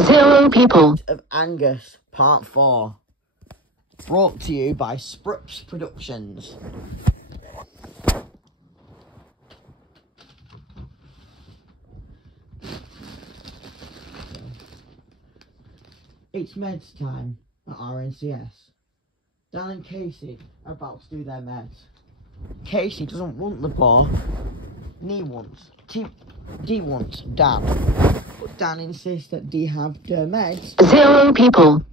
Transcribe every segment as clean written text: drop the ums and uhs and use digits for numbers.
0 people. Of Angus, part 4. Brought to you by Sprups Productions. It's meds time at RNCS. Dan and Casey are about to do their meds. Casey doesn't want the bar. D wants Dan. But Dan insists that D have the meds. 0 people.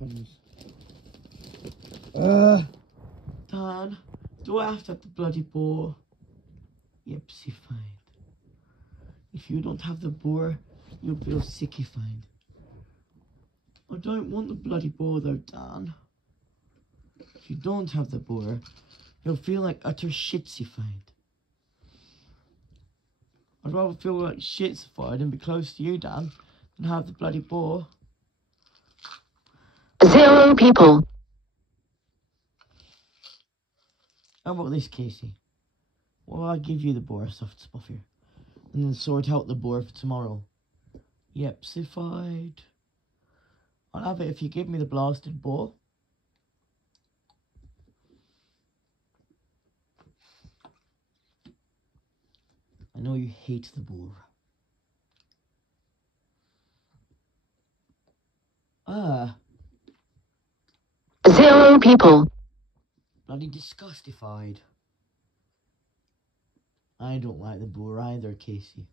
Dan, do I have to have the bloody bore? Yep, fine. If you don't have the bore, you'll feel sickified. I don't want the bloody bore though, Dan. If you don't have the bore, you'll feel like utter shitsified. I'd rather feel like shitsified and be close to you, Dan, than have the bloody bore. 0 people. How about this, Casey? Well, I'll give you the bore, soft spuffer, and then sort out the bore for tomorrow. Yep, sified. I'll have it if you give me the blasted bore. I know you hate the bore. 0 people. Bloody disgustified. I don't like the bore either, Casey.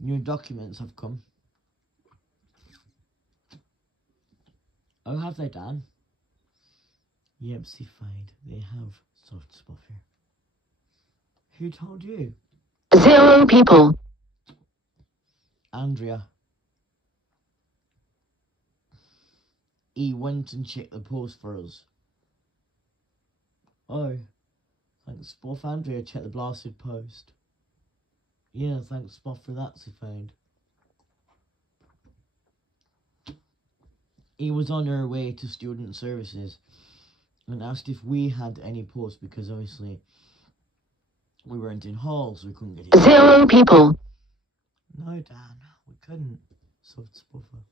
New documents have come. Oh, have they, Dan? Yep, sified. They have, soft spuffer. Who told you? 0 people. Andrea. He went and checked the post for us. Oh, thanks, Spoff. Andrea checked the blasted post. Yeah, thanks, Spoff, for that, sified. He was on our way to student services and asked if we had any posts because obviously we weren't in hall, so we couldn't get it. 0 people. No, Dan, we couldn't. Soft spuffer.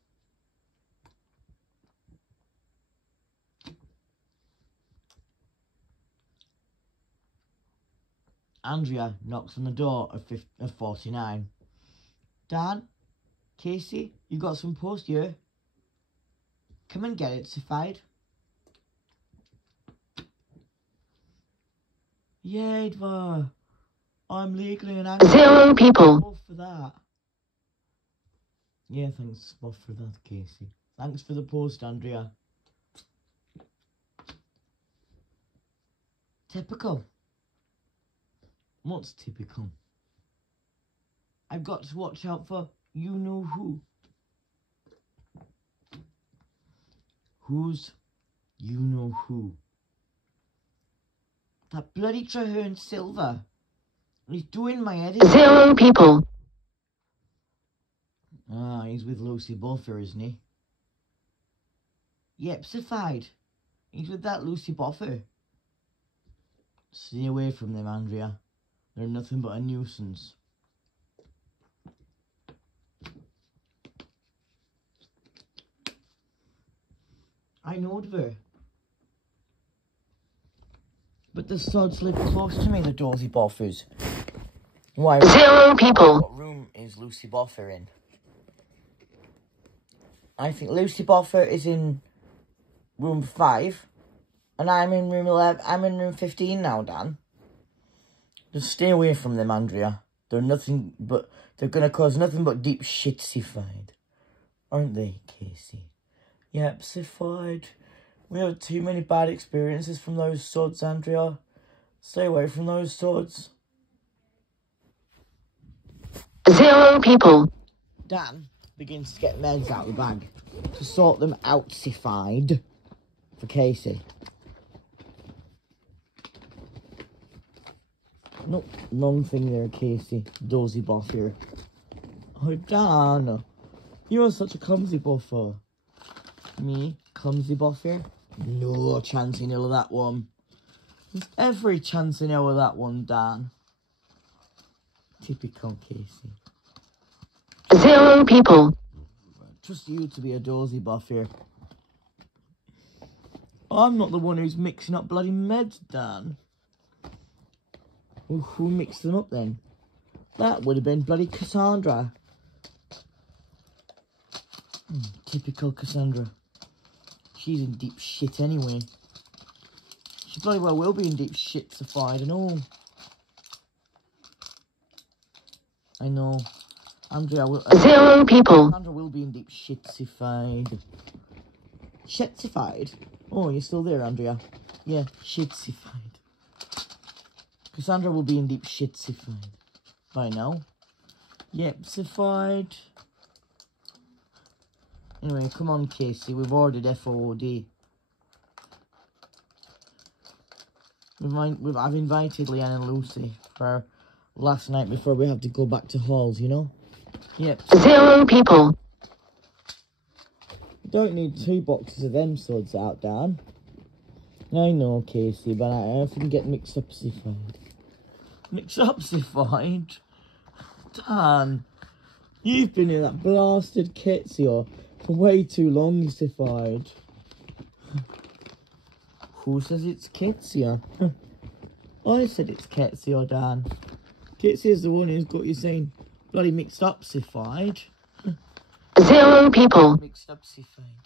Andrea knocks on the door of 49. Dan, Casey, you got some post here. Come and get it, sified. Yay, Dvar. I'm legally an Angus. 0 people. For that. Yeah, thanks, Spoff, for that, Casey. Thanks for the post, Andrea. Typical. What's typical? I've got to watch out for you-know-who. Who's you-know-who? That bloody Traherne Silver. He's doing my head in. 0 people. Ah, he's with Lucy Buffer, isn't he? Yep, sified. He's with that Lucy Buffer. Stay away from them, Andrea. They're nothing but a nuisance. I know Dver. But the sods live close to me, the Dorsey Boffers. Why? 0 people. What room is Lucy Boffer in? I think Lucy Boffer is in room 5. And I'm in room 11. I'm in room 15 now, Dan. Just stay away from them, Andrea. They're gonna cause nothing but deep shitsified. Aren't they, Casey? Yep, sified. We have too many bad experiences from those sods, Andrea. Stay away from those sods. 0 people. Dan begins to get meds out of the bag to sort them out, sified, for Casey. No, wrong thing there, Casey. Dozy buffer. Oh, Dan. You are such a clumsy buffer. Me? Clumsy buffer? No chance in all of that one. There's every chance in hell with that one, Dan. Typical Casey. 0 people. Trust you to be a dozy buff here. I'm not the one who's mixing up bloody meds, Dan. Well, who mixed them up then? That would have been bloody Cassandra. Typical Cassandra. She's in deep shit anyway. She bloody well will be in deep shit, Sapphire, I know. I know. Andrea will... 0 people. Cassandra will be in deep shitsified. Shitsified? Oh, you're still there, Andrea. Yeah, shitsified. Cassandra will be in deep shitsified. By now. Yepsified. Anyway, come on, Casey. We've ordered FOD. I've invited Leanne and Lucy for last night before we have to go back to halls, you know? Yep. 0 people. Don't need 2 boxes of them swords out, Dan. I know, Casey, but I often get mixed-upsified. Mixed-upsified? Dan, you've been in that blasted Ketsia for way too long-sified. Who says it's Ketsia? I said it's Ketsia, Dan. Ketsia's the one who's got you saying bloody mixed-upsified. 0 people. Mixed-upsified.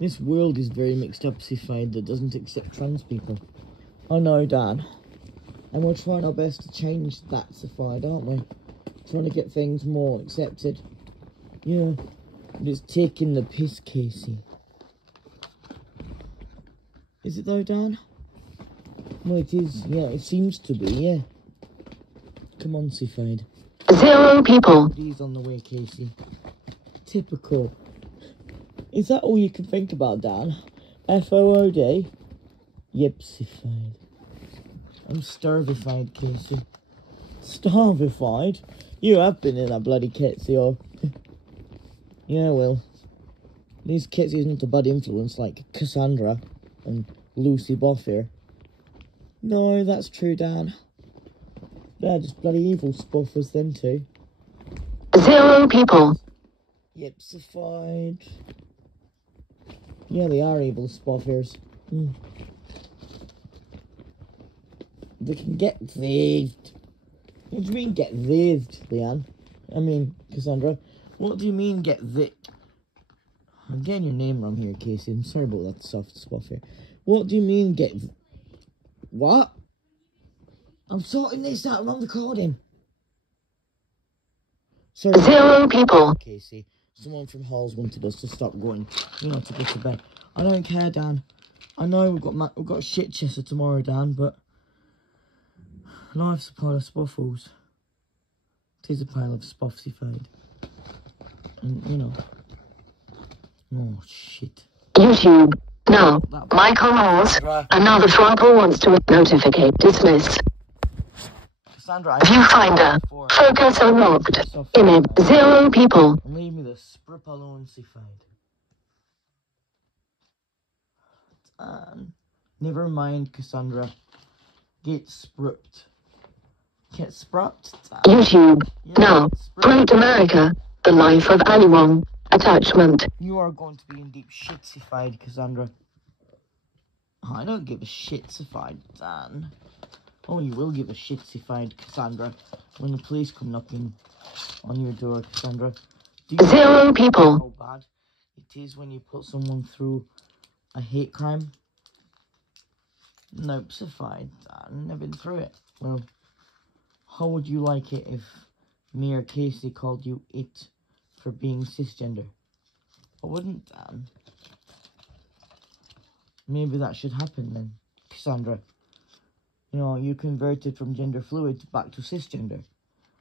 This world is very mixed-upsified that doesn't accept trans people. I know, Dan. And we're trying our best to change that, Sapphire, aren't we? Trying to get things more accepted. Yeah. But it's taking the piss, Casey. Is it though, Dan? No, it is. Yeah, it seems to be, yeah. Come on, Sapphire. 0 people. He's on the way, Casey. Typical. Is that all you can think about, Dan? FOOD? Yepsified. I'm starvified, Casey. Starvified? You have been in that bloody Ketsia. Yeah, well. These Ketsia's not a bad influence like Cassandra and Lucy Boffier. No, that's true, Dan. They're just bloody evil spoffers, them two. 0 people. Yepsified. Yeah, they are evil spoffers. They can get thieved. What do you mean get thieved, Leanne? I mean, Cassandra. What do you mean get thieved? I'm getting your name wrong here, Casey. I'm sorry about that soft stuff here. What do you mean get... What? I'm sorting this out on the recording. Sorry. 0 people. Casey. Someone from Halls wanted us to stop going, you know, to go to bed. I don't care, Dan. I know we've got shit chester tomorrow, Dan, but life's a pile of spoffles. It is a pile of spoffsified. And, you know. Oh, shit. YouTube. No. Michael Moores. Another trouble wants to notificate dismiss. Cassandra, Viewfinder. Focus unlocked. Image. 0 people. And leave me the spripalonsified. Never mind, Cassandra. Get sprupped. Get sprupped? YouTube. No. Fruit America. The life of anyone. Attachment. You are going to be in deep shitsified, Cassandra. I don't give a shitsified, Dan. Oh, you will give a shitsified, Cassandra, when the police come knocking on your door, Cassandra. Do you 0 people. know how bad it is when you put someone through a hate crime? Nope, sified, Dan. Never been through it. Well, how would you like it if me or Casey called you it for being cisgender? I wouldn't, Dan. Maybe that should happen then, Cassandra. You know, you converted from gender fluid back to cisgender.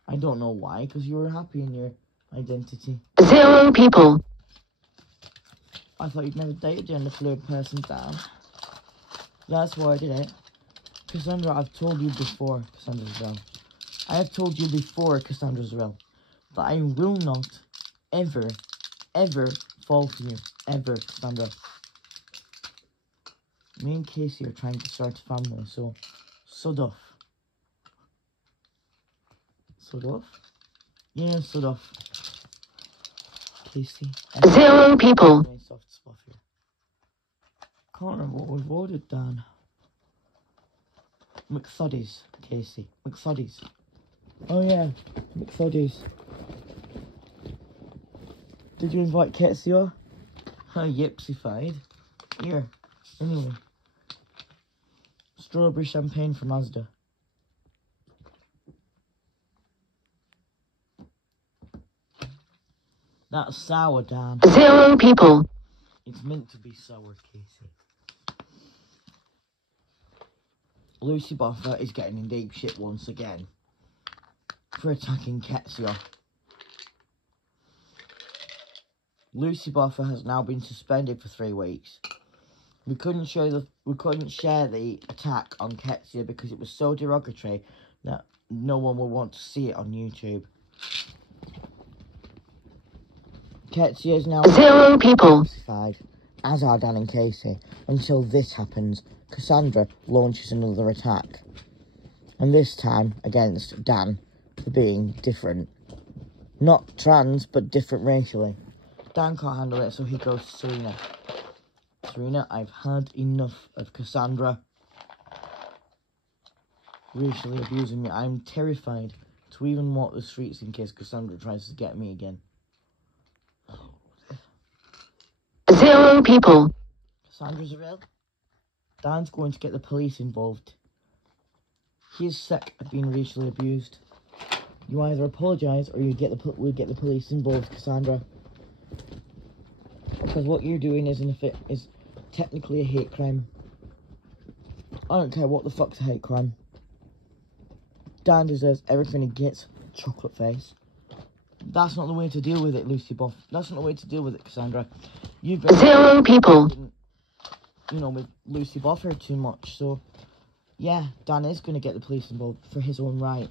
I don't know why, because you were happy in your identity. 0 people. I thought you'd never date a gender fluid person, Dan. That's why I did it. Cassandra, I've told you before, Cassandra Zell. I have told you before, Cassandra Zell, that I will not ever, ever fall for you. Ever, Cassandra. Me and Casey are trying to start a family, so sod off. Sod off? Yeah, sod off. Casey. 0 people. Soft stuff here. Can't remember what we voted, Dan. McSoddies, Casey. McSoddies. Oh yeah, McSoddies. Did you invite Casey or? Yipsified. Here. Anyway. Strawberry champagne from Asda. That's sour, Dan. 0 people. It's meant to be sour, Casey. Lucy Boffer is getting in deep shit once again for attacking Ketsia. Lucy Boffer has now been suspended for 3 weeks. We couldn't share the attack on Ketsia because it was so derogatory that no one would want to see it on YouTube. Ketsia is now 0 people. Justified, as are Dan and Casey. Until this happens, Cassandra launches another attack. And this time against Dan for being different. Not trans, but different racially. Dan can't handle it, so he goes to Serena. Serena, I've had enough of Cassandra racially abusing me. I'm terrified to even walk the streets in case Cassandra tries to get me again. 0 people. Cassandra's real. Dan's going to get the police involved. He is sick of being racially abused. You either apologise or we get the police involved, Cassandra. Because what you're doing is technically a hate crime. I don't care what the fuck's a hate crime. Dan deserves everything he gets. Chocolate face. That's not the way to deal with it, Lucy Boff. That's not the way to deal with it, Cassandra. You've been 0 people. You know, with Lucy Boffer too much, so yeah, Dan is going to get the police involved for his own right.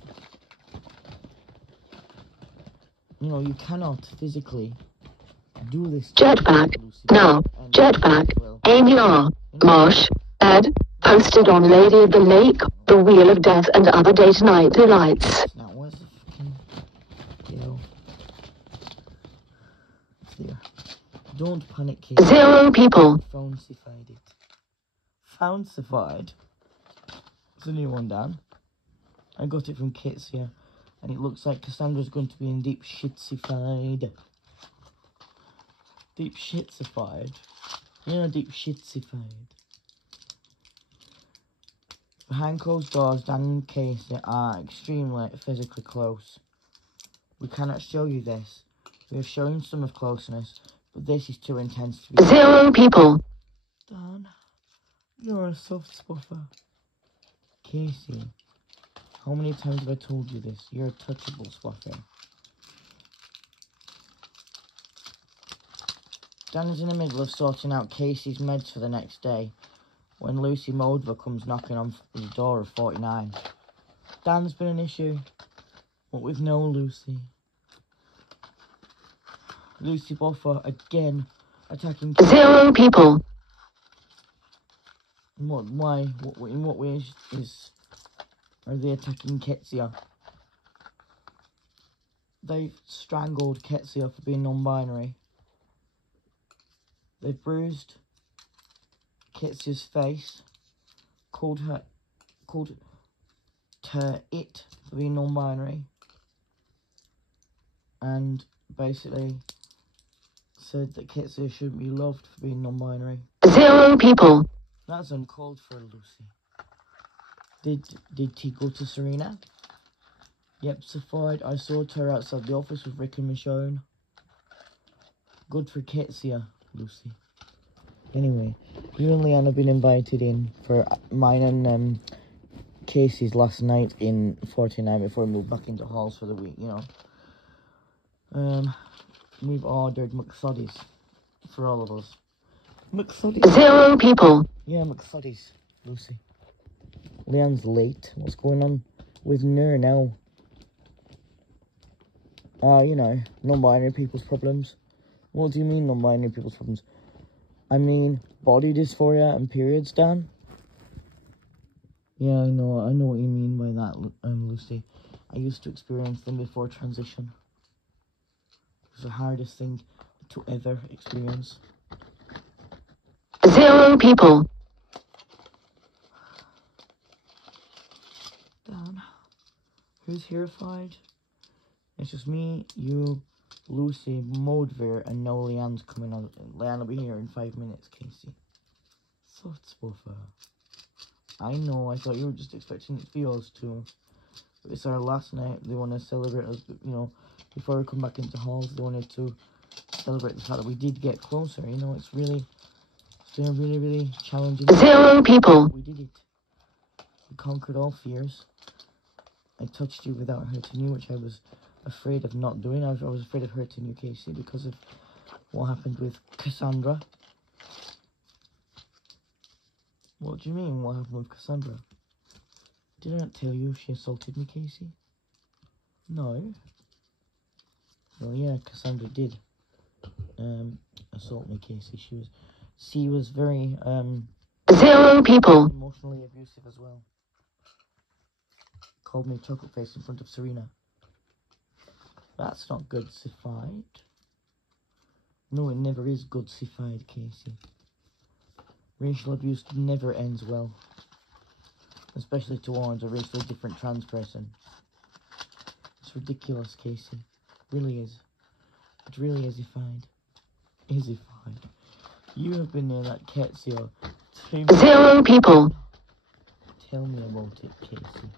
You know, you cannot physically do this. Jetpack. No. Jetpack. Amy R. Marsh. Ed. Posted on Lady of the Lake, The Wheel of Death and Other Day-to-Night Delights. Now, where's the fucking... Yo. There. Don't panic, kid. 0 people. Founcified it. Founcified. It's a new one, Dan. I got it from Kits here. And it looks like Cassandra's going to be in deep shitsified. Deep shitsified. Yeah, deep shitsified. Behind closed doors, Dan and Casey are extremely physically close. We cannot show you this. We are showing some of closeness, but this is too intense to be... 0 people. Dan, you're a soft spuffer. Casey, how many times have I told you this? You're a touchable spuffer. Dan is in the middle of sorting out Casey's meds for the next day when Lucy Moldva comes knocking on the door of 49. Dan's been an issue, but with no Lucy. Lucy Boffer again attacking Casey. 0 people. In what way are they attacking Ketsia? They've strangled Ketsia for being non-binary. They've bruised Ketsia's face, called her it for being non-binary, and basically said that Ketsia shouldn't be loved for being non-binary. 0 people. That's uncalled for, Lucy. Did he go to Serena? Yep, Sapphire. I saw her outside the office with Rick and Michonne. Good for Ketsia, Lucy. Anyway, you and Leanne have been invited in for mine and Casey's last night in 49 before we move back into halls for the week, you know. We've ordered McSoddies for all of us. McSoddies. 0 people. Yeah, McSoddies, Lucy. Leanne's late. What's going on with Nur now? You know, non-binary people's problems. What do you mean non-binary people's problems? I mean, body dysphoria and periods, Dan. Yeah, I know what you mean by that, Lucy. I used to experience them before transition. It was the hardest thing to ever experience. 0 people. Dan, who's terrified? It's just me, you, Lucy, Modver, and now Leanne's coming on. Leanne will be here in 5 minutes, Casey. So it's buffer. I know, I thought you were just expecting it to be us too. But it's our last night, they want to celebrate us, you know, before we come back into halls, they wanted to celebrate the fact that we did get closer, you know, it's been a really, really challenging. 0 people. We did it. We conquered all fears. I touched you without hurting you, which I was afraid of not doing. I was afraid of hurting you, Casey, because of what happened with Cassandra. What do you mean, what happened with Cassandra? Did I not tell you she assaulted me, Casey? No. Well, yeah, Cassandra did assault me, Casey. She was very 0 people. emotionally abusive as well. Called me chocolate face in front of Serena. That's not good-sified. No, it never is good-sified, Casey. Racial abuse never ends well. Especially towards a racially different trans person. It's ridiculous, Casey. It really is. It really is-ified. Is-ified. You have been near that Ketsia. 0 people. Tell me about it, Casey.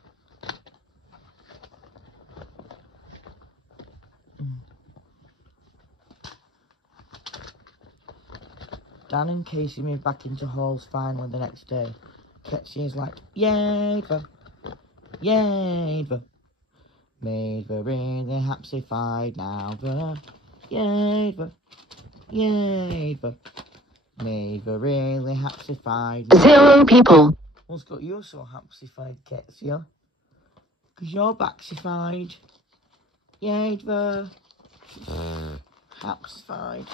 Dan and Casey moved back into halls finally the next day. Ketsia's like, yay, yay, made the really hapsified now, yay, yay, made the really hapsified. 0 people. What's got you so hapsified, Ketsia? Because you're backsified. Yay, hapsified.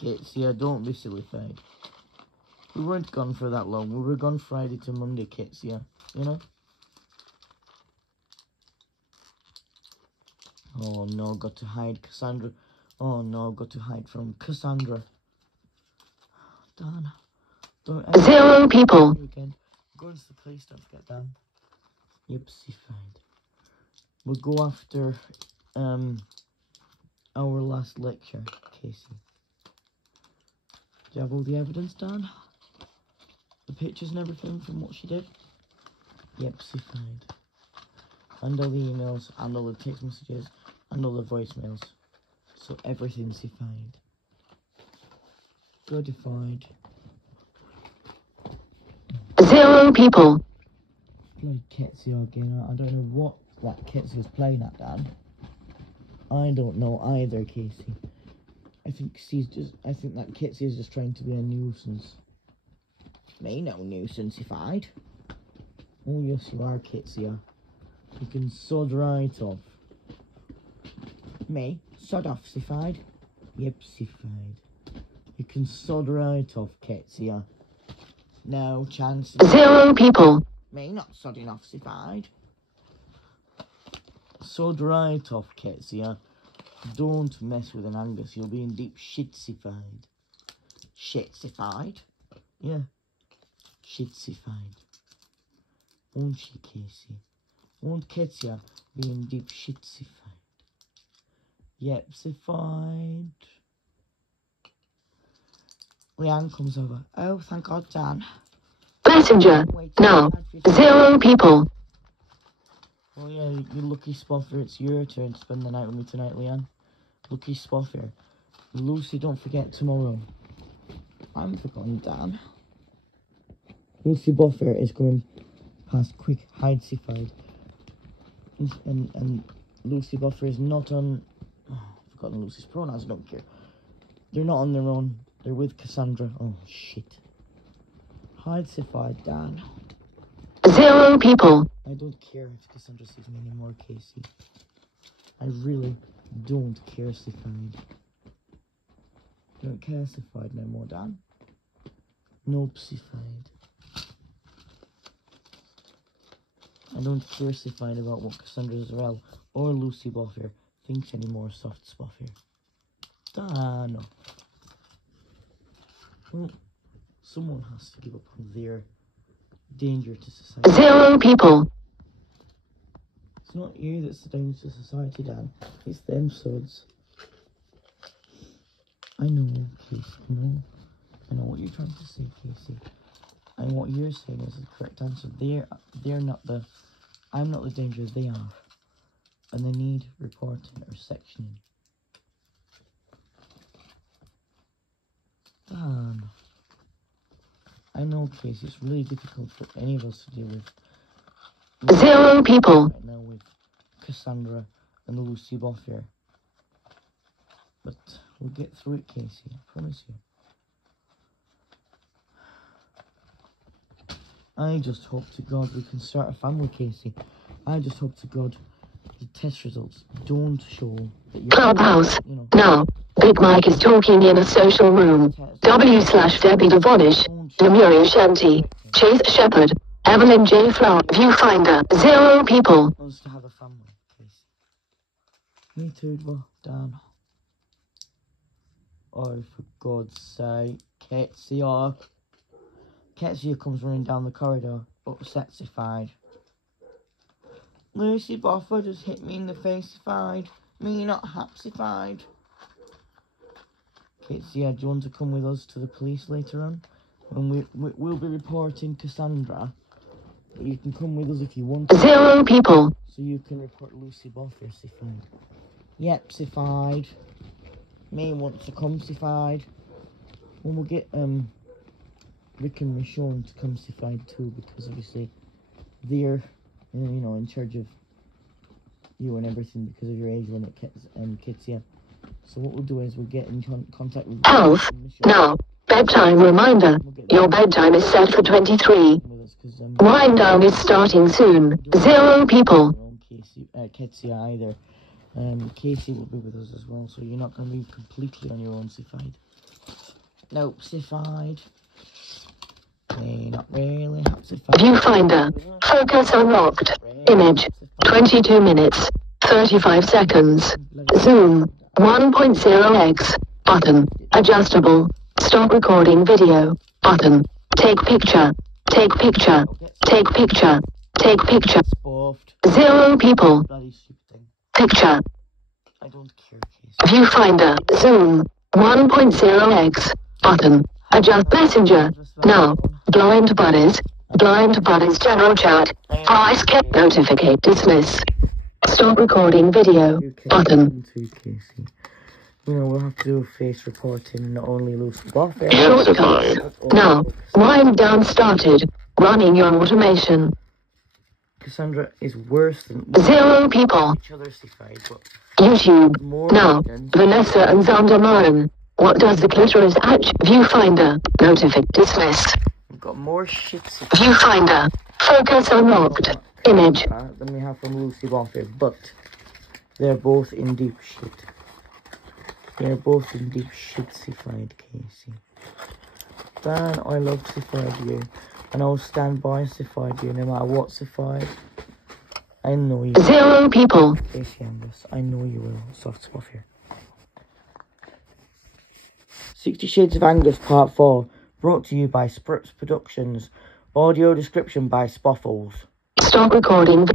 Ketsia, don't be silly-fied. We weren't gone for that long. We were gone Friday to Monday, Ketsia. You know? Oh no, got to hide Cassandra. Oh no, got to hide from Cassandra. Dan. Don't 0 people. Again. Go into the police, don't forget, Dan. Yep, fine. We'll go after our last lecture, Casey. Do you have all the evidence, Dan? The pictures and everything from what she did? Yep, fine. And all the emails, and all the text messages, and all the voicemails. So everything's defined. Codified. 0 people. Played Ketsia again. I don't know what that Ketsia's playing at, Dan. I don't know either, Casey. I think that Ketsia's just trying to be a nuisance. Me no nuisance-ified. Oh yes you are, Ketsia. You can sod right off. Me? Sod off-sified? Yep, sified. You can sod right off, Ketsia. No chance. 0 people. Me not sodding off-sified. Sod right off, Ketsia. Don't mess with an Angus, you'll be in deep shit-sified. Shit-sified? Yeah. Shit-sified. Won't she, Casey? Won't Ketsia be in deep shit-sified? Yep-sified. Leanne comes over. Oh, thank God, Dan. Messenger. No. 0 people. Oh yeah, you lucky spoffer, it's your turn to spend the night with me tonight, Leanne. Lucky spoffer. Lucy, don't forget tomorrow. I haven't forgotten, Dan. Lucy Buffer is going past quick hide-sified. And Lucy Buffer is not on... Oh, I've forgotten Lucy's pronouns, I don't care. They're not on their own. They're with Cassandra. Oh, shit. Hide-sified, Dan. 0 people. I don't care if Cassandra sees me anymore, Casey. I really don't care, Sified. don't care Sified no more, Dan. No Sified. I don't care Sified about what Cassandra Zarel or Lucy Boffer thinks anymore, soft Spoffer. Dan. Well, someone has to give up on their danger to society. 0 people. It's not you that's the danger to society, Dan. It's them sods. I know, Casey. I know what you're trying to say, Casey. And what you're saying is the correct answer. They're not the. I'm not the danger. They are, and they need reporting or sectioning. Dan. I know, Casey. It's really difficult for any of us to deal with. 0 people. Right now with Cassandra and Lucy Boffer. But we'll get through it, Casey. I promise you. I just hope to God we can start a family, Casey. I just hope to God the test results don't show that you're... Clubhouse. You know, Now, Big Mike is talking in a social room. W/Debbie Devonish, Lemuria Shanti, Chase Shepherd, Evelyn J. Flower, Viewfinder. 0 people. us to have a family, Casey. Me too, well, Dan. Oh, for God's sake. Ketsia. Ketsia comes running down the corridor, upsetsified. Lucy Boffer just hit me in the face-ified. Me not hapsified. Ketsia, do you want to come with us to the police later on? And we'll be reporting Cassandra. But you can come with us if you want to. 0 people. So you can report Lucy Boffer sified. Yep, sified. Me wants to come sified. And we'll get Rick and Michonne to come sified too, because obviously they're in charge of you and everything because of your age limit, Kitsia. So what we'll do is we'll get in contact with Health. Now, bedtime reminder. Your bedtime is set for 23. Wind down is starting soon. 0 people. Kitsia either. Casey will be with us as well, so you're not going to be completely on your own, Sified. Nope, Sified. Not really. Viewfinder. Focus unlocked. Image. 22 minutes. 35 seconds. Zoom. 1.0x. Button. Adjustable. Stop recording video. Button. Take picture. Take picture. Take picture. Take picture. 0 people. Picture. I don't care, Casey. Viewfinder. Zoom. 1.0x. Button. Adjust messenger. Now. Blind buddies. Blind buddies general chat. Voice get notificate dismiss. Stop recording video. Button. Casey. We'll have to do face reporting, not only Lucy Boffer. Shortcuts. Now. Wind down started. Running your automation. Cassandra is worse than 0 people. each other, Sified, but YouTube. more Now. than Vanessa and Xander Marin. What does the clitoris hatch? Viewfinder. Notific dismissed. we've got more shit Viewfinder. Focus unlocked. Image. than we have from Lucy Boffer, but they're both in deep shit. They're both in deep shit, Sified, Casey. Dan, I love Sified you, and I'll stand by Sified you no matter what, Sified. I know you. 0 people. Casey Angus, I know you will. Soft Spot here. 60 Shades of Angus Part 4, brought to you by Spritz Productions. Audio description by Spoffles. Stop recording.